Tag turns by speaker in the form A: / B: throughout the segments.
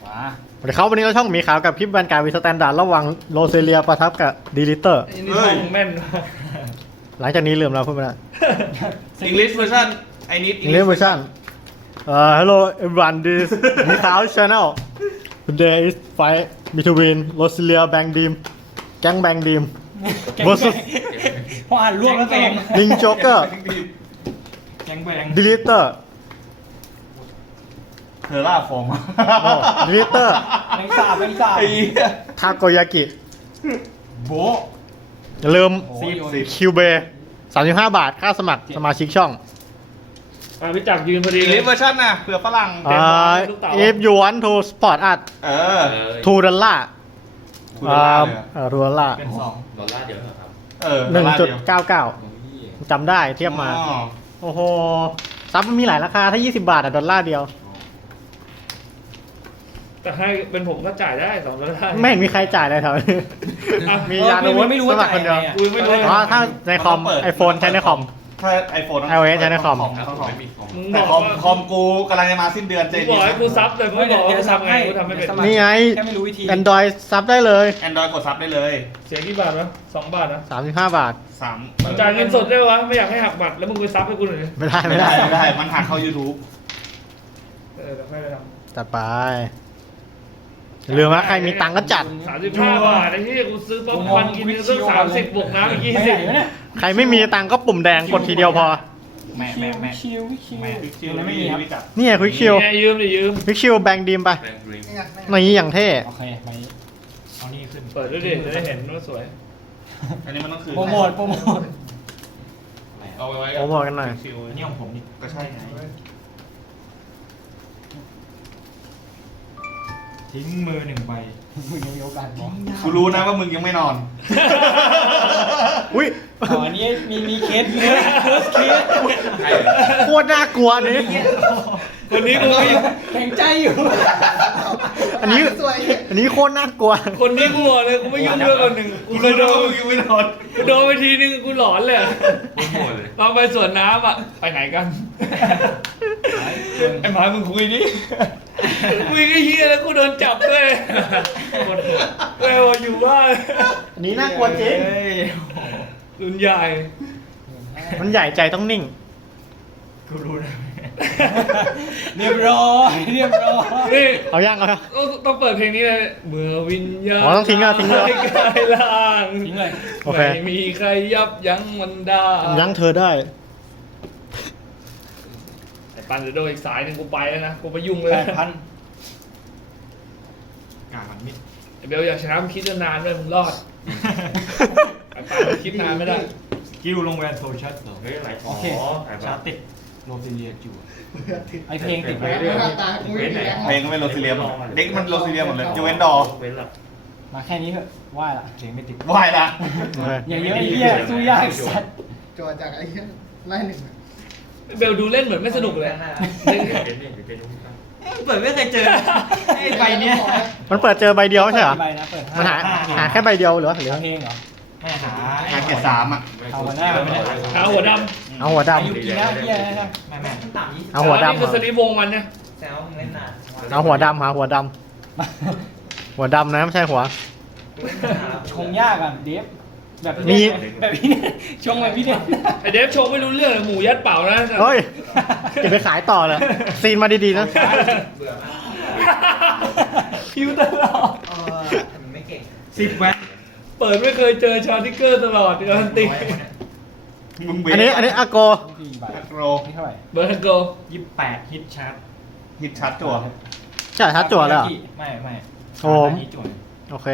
A: สวัสดีครับวันนี้เราช่องหมีขาวกับคลิปแวนการ์ดวีสแตนดาร์ดระหว่างโรเซเลียประทับกับดีลิเตอร์
B: นี่ห้องแม่น
A: หลังจากนี้ลืมเราพูดไปแล้ว
B: English version I need
A: อิงเลสเวอร์ชันhello everyone this หมีขาว channel today is fight between Roselia Bang Team แก๊ง Bang Team versus
C: พออ่านรวมแล้วเอง
A: Link Joker
C: แกงแบง
A: Deleter
B: เธอล่าฟอร์ม
A: Deleter
C: แบงสาบแบงสาบ
B: ไอ้เหี้ย
A: ทาโกยากิ
B: โบ
A: อย่าลืม
B: 10
A: คิวเบ35 บาทค่าสมัครสมาชิกช่อง
D: พี่จักรยืนพอดี
B: English version น่ะเผื่อฝรั่ง
A: if you want to support us
B: เออ
A: 2 $2
B: ถูกต้องเลยอะ
A: $2
C: เป็นสอง
D: ดอลลาร์เดียวนะครับ
B: เออดอลลาร์เดียว
A: 1.99จำได้เทียบมา
B: อ๋อ
A: โอ้โห ซับมันมีหลายราคา ถ้า 20 บาทอะ$1เดียว
D: แต่ให้เป็นผมก็จ่ายได้2 ดอลลาร์
A: ไม่เห็นมีใครจ่ายเลยแถวนี้ มียานอาวุธ
C: ไม่รู้
A: ส
C: ว่า
A: มัครคนเดียว
C: จ่ายยังไงอะ
D: กูไม่รู้
A: อ๋อถ้าในคอม iPhone ใช้ในคอม
B: ถ้า iPhone
A: iOS ใช้ในคอม
D: ครับผมไม่มีคอมมึงบ
B: แต่
D: อก
B: คอม
D: ว่า
B: คอมกูกำลังจะมาสิ้นเดือนเจ
D: กูบอกให้กูซับแต่ไม่บอกว่ากูทำไงกูทำไม่เป็น
A: นี่ไง
C: แค่ไม่รู้วิธี
A: Android ซับได้เลย
B: Android กดซับได้เลย
D: เสียกี่บาทวะ2 บาทนะ
A: 35 บาท
B: 3
D: จ่ายเงินสดได้วะไม่อยากให้หักบัตรแล้วมึงไปซับให้กูหน่อยดิ
A: ไม่ได้
B: ไม่
A: ไม่
B: ได้
A: ได้
B: ไม่ได้มันหักเข้า YouTube
D: เออแต่ไม่ได้ท
A: จัดไปเหลือมาใครมีตังค์ก็จัด
D: ำ35 บาทไอ้ที่กูซื้อป๊อปคอร์นกินนึงต้อง30บวกน้ำอีก
C: ไม่ไหนวะเนี่ย
A: ใครไม่มีตังค์ก็ปุ่มแดงกดทีเดียวพอ
B: แม่
C: คิวคิว
B: แม่
C: คิวไม่มีครับ
B: จับ
A: นี่ไงควิกชิล
D: แม่ยืมดิยืม
A: ควิกชิลแบงดีมไปนี่อย่างเท่
C: โอเคไปเอานี่ขึ้น
D: เปิดด้วยดิจะได้เห็นว่าสวย
B: อันนี้มันต้องคือ
C: โปรโมทโปรโมท
B: เอาไว้
A: โอ้โหกันหน่อย
B: ชิว
C: อันนี้ของผมนี่
B: ก็ใช่ไง
C: ทิ้งมือ1 ใบมึงยังมีโอกาสบอก
B: กูรู้นะว่ามึงยังไม่นอน
A: อุ้ย
C: อันนี้มีเคสเคส
A: โคตรน่ากลัวอันนี้
D: วันนี้กูไม่
C: แข็งใจอยู่
A: อันนี้โคตรน่ากลัว
D: คนนี้กูบอกเลยกูไม่ยุ่งด้วยคนหนึ่งกูเคยโดน
B: มึงยังไม่นอน
D: กูโดนไปทีนึงกูหลอนเลยลองไปสวนน้ำอ่ะไปไหนกันไอ้หมามึงคุยดิคุยก็เฮียแล้วกูโดนจับด้วยเว้ยอยู่บ้าน
A: อันนี้น่ากลัวจริง
D: รุ่นใหญ่
A: มันใหญ่ใจต้องนิ่ง
C: กูรู้นะเรียบร้อยเรียบร้อย
D: นี่
A: เอายังเอายัง
D: ต้องเปิดเพลงนี้เลยเมื่อวิญญาณ
A: อ๋อต้องทิ้งอ่ะทิ้งเลย
D: กายล่าง
C: ทิ้งเลย
A: โอเค
D: ไม่มีใครยับยั้งมันได้
A: ยั้งเธอได้
D: ไอ้ปันเดี๋ยวโดนอีกสายหนึ่งกูไปแล้วนะกูไปยุ่งเลย
C: 8,000กามันมิด
D: ไอ้เบลอยากชนะมึงคิดนานเลยมึงรอดไอ้ปันมึงคิดนานไม่ได้
C: กิวลงแวนโซชัดเหรอ
D: เฮ้ยอะไร
C: โอเคชาร์จติดโรซิเลียจูไอเพลงติด
D: ไป
C: ไว้
D: เรื่อย
B: เพลงก็เป็นโรซิเลียหมดเด็กมันโรซิเลียหมดเลยยูเวนดอร์
D: เว้นละ
C: มาแค่นี้เถอะไหว้ละเพลงไม่ติด
B: ไหวนะ
A: โอเค
C: อย่างเยอะไอ้เหี้ยสู้ยากสัตว์
E: จอจากไอ้เหี้ยไล่หนึ่งอะ
D: เบลดูเล่นเหมือนไม่สนุกเลย
C: เปิดไม่เคยเจอไอ้ใบเนี้ย
A: มันเปิดเจอใบเดียวไม่ใช่เหรอ
C: ใบนะเปิด
A: มันหาแค่ใบเดียวหรือว่าหรือ
C: เพลงเหรอไม่หา
B: หาเกียรติ3อ่ะ
C: เอาหัวหน้าไม่ได้
D: หาหัวด
A: เอาหัว
C: อายุ
A: ดำ
C: กี่แล้วเหี้ยนะแม่
D: ำ
A: เอาหัว
D: นี่
A: ดำ
D: คือสลีปวงมันเนี่ย
A: เอาหัวดำหาหัวดำหัวดำนะไม่ใช่หัว
C: ชงยากอ่ะเดฟแบบ
A: มี
C: แบบนี้ชงแบบพี่เนี่ย
D: ไอเดฟโชว์ไม่รู้เรื่องเลยหมูยัดเป่านะ
A: เฮ้ยเก็บไปขายต่อเลยซีนมาดีๆนะ
D: คิวตลอด
C: 10 แวน
D: เปิดไม่เคยเจอชาร์ติกเกอร์ตลอดการันตี
B: มึงเบ
A: อันนี้อาโก
B: ฮักโร
C: นี่เท่าไหร่
D: เบอร์ทังโก
C: 28ฮิตชาร์จ
B: ฮิตชัดจั่ว
A: ใช่ทัดจั่วเลยเหรอ
C: ไม่
A: โอ้
C: นี้จั่ว
A: โอเค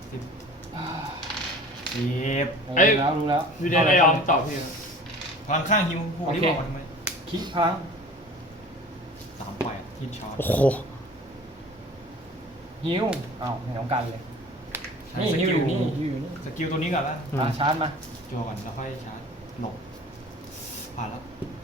C: รู้แล้ว
D: วิดีโอไอยอมตอบพี่
C: พลังข้างฮิวพวกนี้บอกมาทำไมคิดพลัง38ฮิตช็อต
A: โอ้โห
C: ฮิวอ้าวไม่ต้องการเลยนี่ฮิวอยู่นี่ฮิวอยู่นี่สกิลตัวนี้ก่อนละชาร์จมาจั่วก่อนแล้วค่อยชาร์จหลบผ่านแล้ว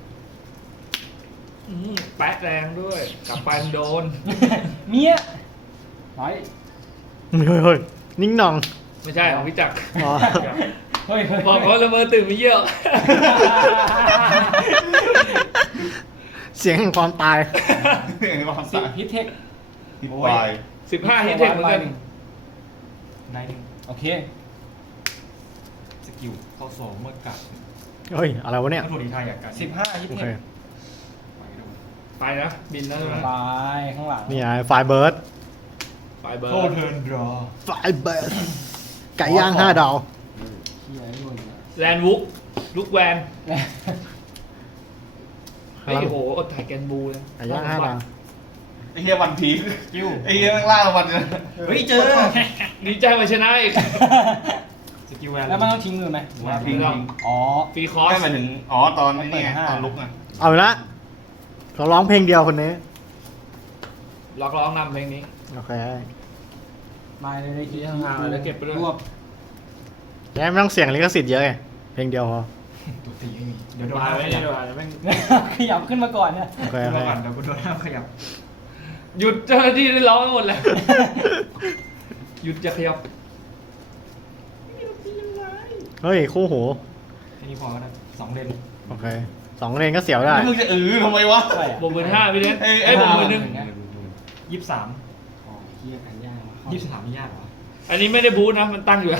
D: แปะแรงด้วยกลับไปโดน
C: เมียไป
A: เฮ้ยนิ่งหน่อง
D: ไม่ใช่ของพี่จักร
A: อ๋อ
C: เฮ้ย
D: บอกเขาละเมอตื่นไปเยี่ยว
A: เสียงแห่งความตาย
B: เรื่องความ
C: สิ
B: ตาย
C: ฮิตเทค
B: ฮิต
C: โอ้
B: ไป
C: ย
D: 15ฮิตเทคเหมือนกัน
C: นายหนึ่งโอเคสกิลเข้าโซเมื่อกัด
A: เฮ้ย อะไรวะเนี่ย
C: ถ้าถูกดีทายอยากกัน
D: 15ฮิต
A: โอ
D: เท
A: เค
D: คไปนะบินนะใช่ไหม
C: ไปข้างหลัง
A: นี่ไงไฟเบิร์ด
D: ไปเบอร์
C: โคเทิร์นดรอ
A: ไฟเบิร์ดไก่ย่าง5 ดาว
C: เฮียไม่หมดเลย
D: แลนด์วุกลุกแวนเฮ้ยโอ้โหอดถ่ายแกนบูเลย
A: ไก่ย่าง5 ดาว
B: ไอ้เฮียวันพีซ
C: กิ้ว
B: ไอ้เฮียแม่งล่าวันเนี่ย
C: เฮ้ยเจอ
D: ดีใจมาชนะอีก
C: สกิลแวนแล้วมันต้องทิ้งมือไหม
B: ทิ้ง
C: อ๋อ
D: ฟรีคอร์ส
B: ไม่หมายถึงอ๋อตอนนี้ไงตอนลุกอ่ะ
A: เอาละเขาร้องเพลงเดียวคนนี้
D: ล็อกร้องนำเพลงนี้
A: โอเค
C: มาเลย
D: ที่ห่างๆแล้วเก็บไปด้วย
C: รวบ
A: แกไม่ต้องเสียงลิขสิทธิ์เยอะไง เพลงเดียวพอ
C: ตัวตีไม่มีเดี๋ยวโดน
D: มา
C: ห้าม
D: ไว้
C: ข
D: ดี
C: ยับ
D: กว่าเดี๋ยวแม่ง
C: ขยับขึ้นมาก่อนเนี่ย
A: โอเค
C: ขึ้น
A: โอ
C: มา
A: เค
C: ก่อนเดี๋ยวกูโดนห้ามขยับ
D: หยุดเจ้าหน้าที่ได้ร้องไปหมดแล้วหยุดจะขยับ
A: เฮ้ย คู่หู
C: แค่นี้พอแล้วนะ2 เลน
A: โอเค2 เลนก็เสียวได้
B: มึงจะทำไมวะ
C: เท่าไหร่อะ
D: บวก15พี่เน้น
B: เอ้ย
D: ไอ้ยบวก11,000
C: 23อ๋อเฮียกันยาก23ไม่ยากเหรอ
D: อันนี้ไม่ได้บูทนะมันตั้งอยู่แล้ว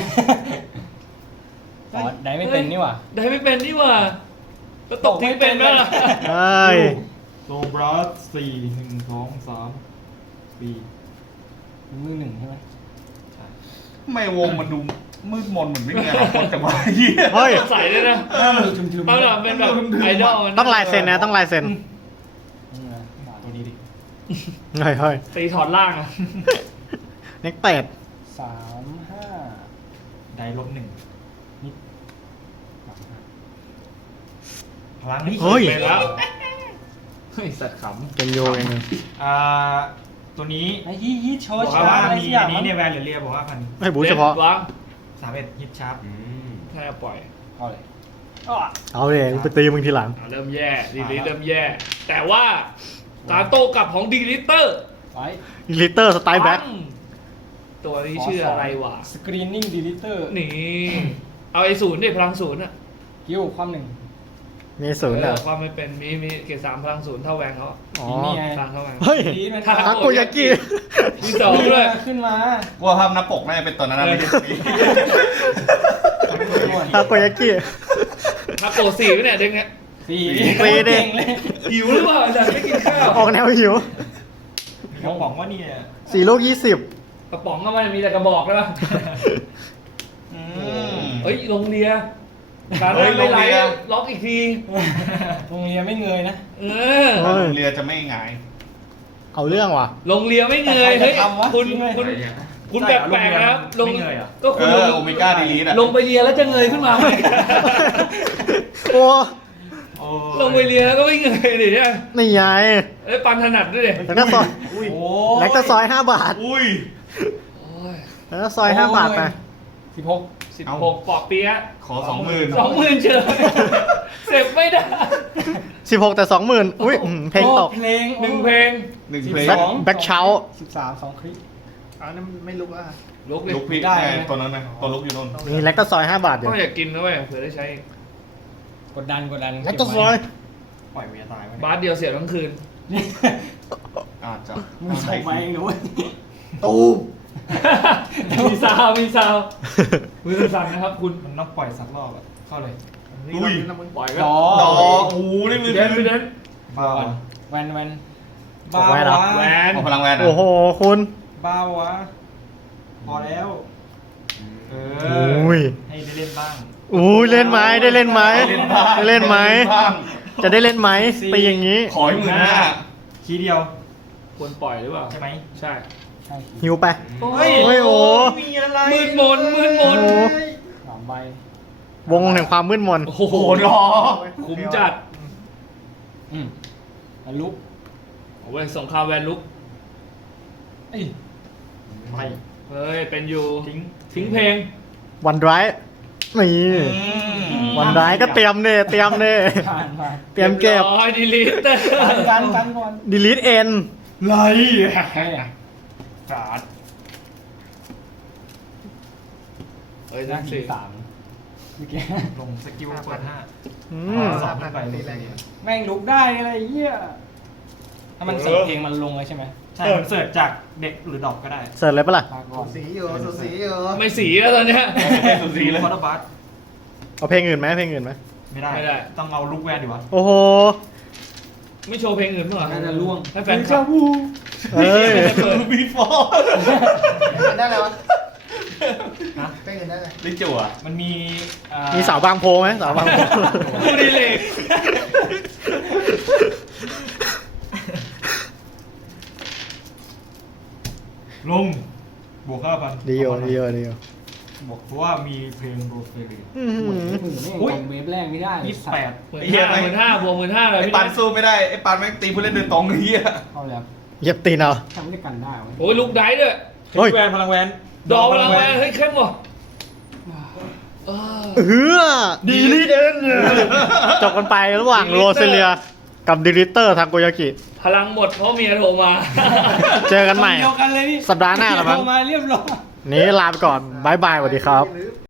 C: อ๋อได้ไม่เป็นนี่หว่า
D: ได้ไม่เป็นนี่หว่าก็ตกทิ้งเป็นไหมล่ะ
A: เฮ้ย
C: โซบรัส4 1 2 3 4มือ1ใช่ไหมใช่
B: ทำไมวงมันดูมืดมนเหมือนไม่มีอนาคตจังวะเฮีย
A: เฮ้ย
D: ใส่ด้วยนะ
C: มีทึมๆ
D: บางหน่อยเป็นแบบไอดอลมัน
A: ต้องลายเซ็นนะ ต้องลายเซ็น
C: นี่นะตัวนี้ดิ
A: เฮ้ยเฮ้ย
D: ตีถอดล่างอ่ะ
A: เน็กเตด
C: 35ได้-1นิดพลังนี่
A: เฮ้ย
D: ไปแล้วเฮ้ยสัตว์ข
A: เป็นโยเอง
C: ตัวนี้ไอ้ฮิตโชว์ว่ามีอันนี้เนี่ยแวนหรือเรียบอกว่าพัน
A: ให้
D: ำ
A: บูทเฉพาะ
D: วาง
C: 31ฮิตชาร์ป
D: ให้เอาปล่อย
C: เอาเลย
A: เอาเลยไปตีมึงทีหลัง
D: เริ่มแย่ดีลิเริ่มแย่ แต่ว่าการโต้กลับของดีลิเตอร์
C: ไว้
A: ลิเตอร์สไตล์แบ็ค
D: ตัวนี้ชื่ออะไรวะ
C: สกรีนนิ่งดีลิเตอร์
D: นี่ เอาไอ้ศูนย์ดิพลังศูนย์อ่ะ
C: กิ้วความหนึ่ง
A: มีศูนย์เหรอ
D: ความไม่เป็นมีเกรด3พลังศูนย์เท่าแวงเขา
A: อ๋อ
C: นี่ไง
D: พลังเท่าแวง
A: เฮ้ย
C: ดีมัน
D: ทา
A: ทาโกยากิ
D: มีสองด้วย
C: ขึ้นมา
B: กูว่าภาพหน้าปกน่าจะเป็นตัวนั้นนะไม่ใช่ตัวนี้
A: ทาโกยากิ
D: ทักโกสี่ไปเนี่ยเด็กเนี่ย
C: สี่
A: ฟรีดิ
C: เก่งเลย
D: หิวหรือเปล่าอาจารย์ไม่กินข้าว
A: ออกแนวหิว
C: น้องบอกว่าเนี่ย
A: 4 ลูก
D: กระป๋องก็มันมีแต่กระบอกใช่ปะ
B: อืม
D: เฮ้ยลงเรียการ
B: เฮ้ย
D: ไม่ไหล
B: ลงเรีย
D: ล็อกอีกที
C: โรงเรียนไม่เงยนะ
D: เออ
A: เฮ้ย
B: เรือจะไม่หงาย
A: 20 เอาเรื่องว่ะ
D: ลงเรียไม่เงยเฮ้ย
C: ทำวะ
D: คุณ
C: จริงไหม
D: คุณแปลกๆนะครับลง
C: ไม่เงยเหรอ
D: ก็
B: เอ
D: คุณ
B: อโอเมก้าดีลีทอ่ะ
D: ลงไปเรียแล้วจะเงยขึ้นมาไหม
A: โอ้
D: ลงไปเรียแล้วก็ไม่เงยดิเนี่ย
A: นี่ไง
D: เอ้ยปันถนัดด้วยดิ
A: แล้วก็ซอย
C: โอ้
A: แล้วก็ซอย5 บาท
B: อุ้ย
D: โอ้ย
A: แล้วก็ซอย5 บาทไป
C: 16
D: 16ปอกเปี๊ยะ
B: ขอ 20,000
D: 20,000เฉยเสร็จไม่ได้
A: 16 แต่ 20,000 อุ้ยเพลงตก
C: เพลง
D: หนึ่งเพลง
B: หนึ่งเพลง
A: แบ็คเช้า
C: 13 2คลิป
E: อันนั้นไม่รู้ว่า
D: ลุกเลย
B: ลุกพี่
C: ได้
B: ได้
C: ไหม
B: ตัวนั้นนะตัวลุกอยู่นู่น
A: มีแล้วก็ซอย 5 บาทเดี๋ยว
D: ก็อยากกินนะเว้ยเผื่อได้ใช้
C: กดดัน
A: แล้วก็ซอย
C: ปล่อยเมียตายไว้
D: บาสเดียวเสียทั้งคืน
B: อาจจะ
C: มึงส่งมาเองหนู
A: ตูม
D: มีซาวมีซาวมือสั่นนะครับคุณ
C: มันต้องปล่อยสักรอบอะเข้าเลย
B: อุ้ย
D: ปล่อย
C: ด
D: ก็
C: อ
B: ดอกโอ้โหนี่มือ
D: เดินไปเดิน
C: บ้าวะแวน
A: ออกแวนเหรอ
D: แหวน
B: เอาพลังแวนอ่ะ
A: โอ้โห คุณ
C: บ้าวะพอแล้ว เอ
A: อุ้ย
C: ให้ได้เล่นบ้าง
A: อุ้ยเล่นไหมได้เล่นไหม
B: บ้าง
A: ได้เล่นไหม
B: บ้าง
A: จะได้เล่นไหมไปอย่างนี้
B: ขอให้15,000
C: คีย์เดียว
D: ควรปล่อยหรือเปล่า
C: ใช่ไหม
D: ใช่
C: ใช่
A: หิวไป
D: เฮ้ย
A: โอ้ยโอ้
C: มีอะไร
D: มืดมนมืดม
A: โอ้
D: น
A: โห
C: 3 ใบ
A: วงแห่งความมืดมน
D: โอ้
B: โอ้
D: โห
B: โหดอ
D: คุ้มจัด
C: แล้วลุก
D: โอ้ยสงครามแวนลุก
C: เอ้ยไป
D: เฮ้ยเป็นอยู่
C: ทิ้ง
D: เพลง
A: วันไรนี่วันไรก็เตรียมเนี่ยเตรียมเนี่ย
C: ผ่านมา
A: เตรียมเก็บ
D: ร้อยดีลิท
C: กันก่อน
A: delete n
C: ไรการ์ด
D: เฮ้ย
C: หน้า
D: นั่น
C: ที่
D: สิ
C: 3เมื่อกี้ลงสกิลเปิด
A: อื
C: 5
A: ม
C: 2ขึ้นไปเลยแม่งลุกได้อะไรเหี้ยถ้ามันเสิร์ฟเพลงมันลงเลยใช่ไหมใช่มันเสิร์ชจากเด็กหรือดอกก็ได้
A: เสิร์ชเลยปะล่ะ
C: มาก่อน
E: สีอยู่สูสีอยู่
D: ไม่สีแล้วตอนเนี้ย
B: เป็นสุดสีเลย
C: คอร์ดบัส
A: เอาเพลงอื่นไหมเพลงอื่นไหม
C: ไม่ได้
D: ไม่ได้
C: ต้องเอาลูกแวนดีวะ
A: โอ้โห
D: ไม่โชว์เพลงอื่นบ้างเหรอ
C: น่าจะล่วง
D: ให้แฟนคลับ
A: เอ้ย
B: บีฟอร์
E: เป็นได้เลยวะ
C: นะ
E: เป็นกันได้เลย
B: ลิจั่ว
C: มันมี
A: มีสาวบางโพไหมสาวบางโพ
D: ผู้ดีเลย
C: ลงบวก5,000
A: ดีโอดีโอดีโอบ
C: วกเพราะว่ามีเพลงโรสเบอรี่
A: อื้อหือ
C: อุ้ย
F: เวฟแรกไม่ได้
C: 28
D: 15,000บวก15,000เลย
B: ไอ้
D: พี่
B: ปัน
D: นะ
B: สู้ไม่ได้ไอ้ปันแม่งตีผู้เล่นโดยตรงไอ้เหี้ย
F: เข้าแล้ว
A: เหยียบตีนเอา
F: ทำไม่ได้กันได้วะ
D: โอ้ยลูกได้ด้วย
A: เฮ้ย
C: แวนพลังแวน
D: ดอกพลังแวนเฮ้ยเข้มว่ะ
A: เฮือดีลิเดนจบกันไประหว่างโรเซเลียกับดิลิเตอร์ทางโกยากิ
D: พลังหมดเพราะเมียโทรมา
A: เจอกันใหม่
F: เดียวกันเลยนี่
A: สัปดาห์หน้าละมั้ง
F: โทรมาเรียบร้อย
A: นี้ลาไปก่อนบายบายสวัสดีครับ
E: หรือ